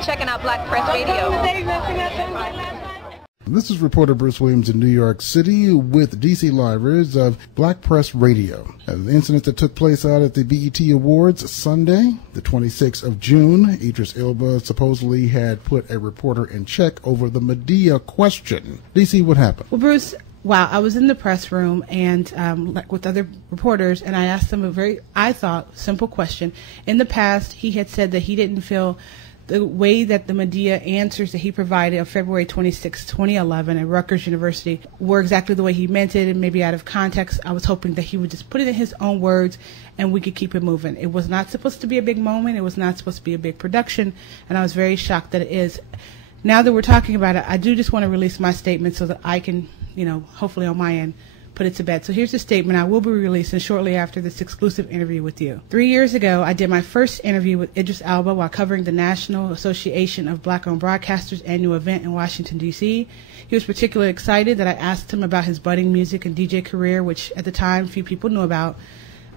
and checking out Black Press Radio. This is reporter Bruce Williams in New York City with DC Libraries of Black Press Radio. The incident that took place out at the BET Awards Sunday, the 26th of June, Idris Elba supposedly had put a reporter in check over the Madea question. DC, what happened? Well, Bruce, wow, I was in the press room and like with other reporters, and I asked him a very, I thought, simple question. In the past, he had said that he didn't feel the way that the Madea answers that he provided on February 26, 2011 at Rutgers University were exactly the way he meant it, and maybe out of context. I was hoping that he would just put it in his own words and we could keep it moving. It was not supposed to be a big moment. It was not supposed to be a big production, and I was very shocked that it is. Now that we're talking about it, I do just want to release my statement so that I can, hopefully on my end, put it to bed. So here's the statement I will be releasing shortly after this exclusive interview with you. 3 years ago, I did my first interview with Idris Elba while covering the National Association of Black-Owned Broadcasters annual event in Washington, D.C. He was particularly excited that I asked him about his budding music and DJ career, which at the time few people knew about.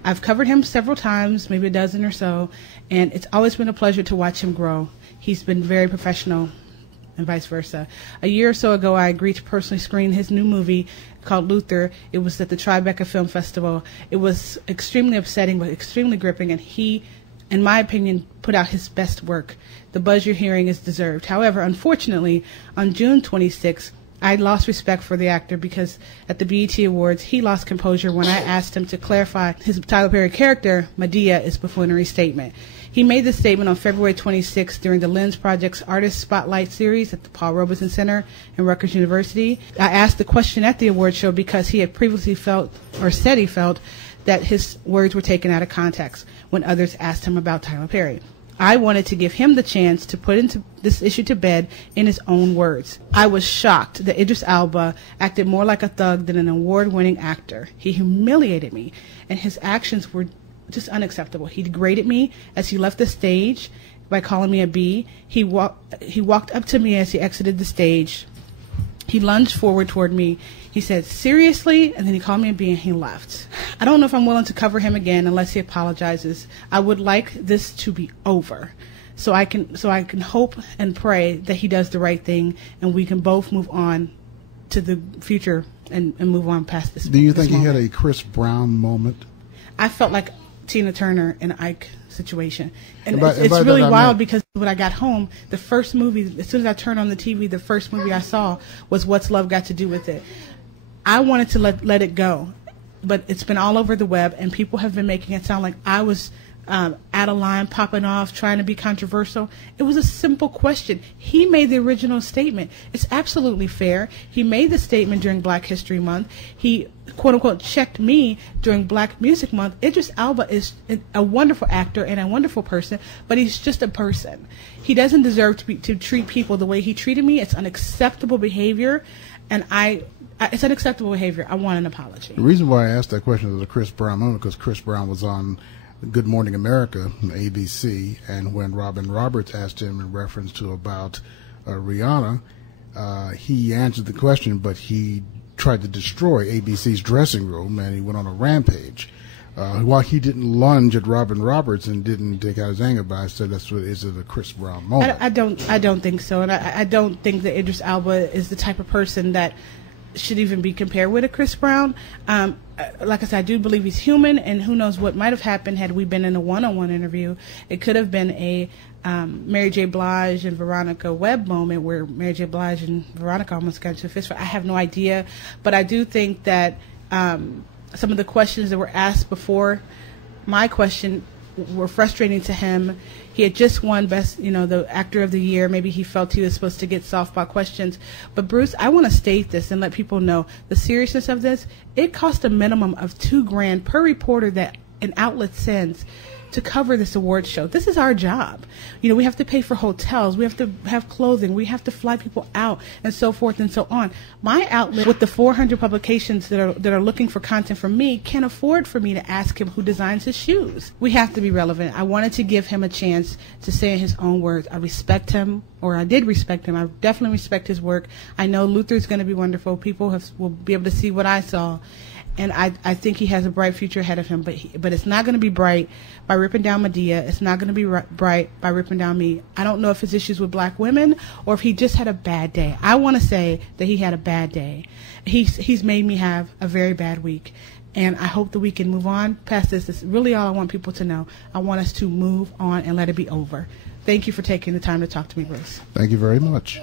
I've covered him several times, maybe a dozen or so, and it's always been a pleasure to watch him grow. He's been very professional, and vice versa. A year or so ago, I agreed to personally screen his new movie called Luther. It was at the Tribeca Film Festival. It was extremely upsetting, but extremely gripping, and he, in my opinion, put out his best work. The buzz you're hearing is deserved. However, unfortunately, on June 26th, I lost respect for the actor because at the BET Awards, he lost composure when I asked him to clarify his Tyler Perry character, Madea, buffoonery statement. He made this statement on February 26th during the Lens Project's Artist Spotlight series at the Paul Robeson Center in Rutgers University. I asked the question at the award show because he had previously felt, or said he felt, that his words were taken out of context when others asked him about Tyler Perry. I wanted to give him the chance to put into this issue to bed in his own words. I was shocked that Idris Elba acted more like a thug than an award-winning actor. He humiliated me, and his actions were just unacceptable. He degraded me as he left the stage by calling me a B. He walked up to me as he exited the stage. He lunged forward toward me. He said, "Seriously?" And then he called me a B and he left. I don't know if I'm willing to cover him again unless he apologizes. I would like this to be over so I can hope and pray that he does the right thing and we can both move on to the future and move on past this. Do you think he had a Chris Brown moment? I felt like Tina Turner and Ike situation. And it's really wild because when I got home, the first movie, as soon as I turned on the TV, the first movie I saw was What's Love Got to Do with It. I wanted to let it go, but it's been all over the web, and people have been making it sound like I was out of line, popping off, trying to be controversial. It was a simple question. He made the original statement. It's absolutely fair. He made the statement during Black History Month. He, quote-unquote, checked me during Black Music Month. Idris Elba is a wonderful actor and a wonderful person, but he's just a person. He doesn't deserve to treat people the way he treated me. It's unacceptable behavior, and it's unacceptable behavior. I want an apology. The reason why I asked that question was a Chris Brown moment, because Chris Brown was on Good Morning America on ABC, and when Robin Roberts asked him in reference to about Rihanna, he answered the question, but he tried to destroy ABC's dressing room, and he went on a rampage. While he didn't lunge at Robin Roberts and didn't take out his anger, but I said that's what is it a Chris Brown moment. I don't think so, and I don't think that Idris Elba is the type of person that should even be compared with a Chris Brown. Like I said, I do believe he's human, and who knows what might have happened had we been in a one-on-one interview. It could have been a Mary J. Blige and Veronica Webb moment where Mary J. Blige and Veronica almost got into a fist fight. I have no idea, but I do think that some of the questions that were asked before my question were frustrating to him. He had just won Best, the Actor of the Year. Maybe he felt he was supposed to get softball questions. But Bruce, I want to state this and let people know the seriousness of this. It cost a minimum of $2,000 per reporter that an outlet sends to cover this award show. This is our job. We have to pay for hotels. We have to have clothing. We have to fly people out and so forth and so on. My outlet, with the 400 publications that are looking for content from me, can't afford for me to ask him who designs his shoes. We have to be relevant. I wanted to give him a chance to say in his own words, I respect him, or I did respect him. I definitely respect his work. I know Luther's going to be wonderful. People will be able to see what I saw. and I think he has a bright future ahead of him. But it's not going to be bright by ripping down Madea. It's not going to be bright by ripping down me. I don't know if it's issues with black women or if he just had a bad day. I want to say that he had a bad day. He's made me have a very bad week. And I hope that we can move on past this. This is really all I want people to know. I want us to move on and let it be over. Thank you for taking the time to talk to me, Bruce. Thank you very much.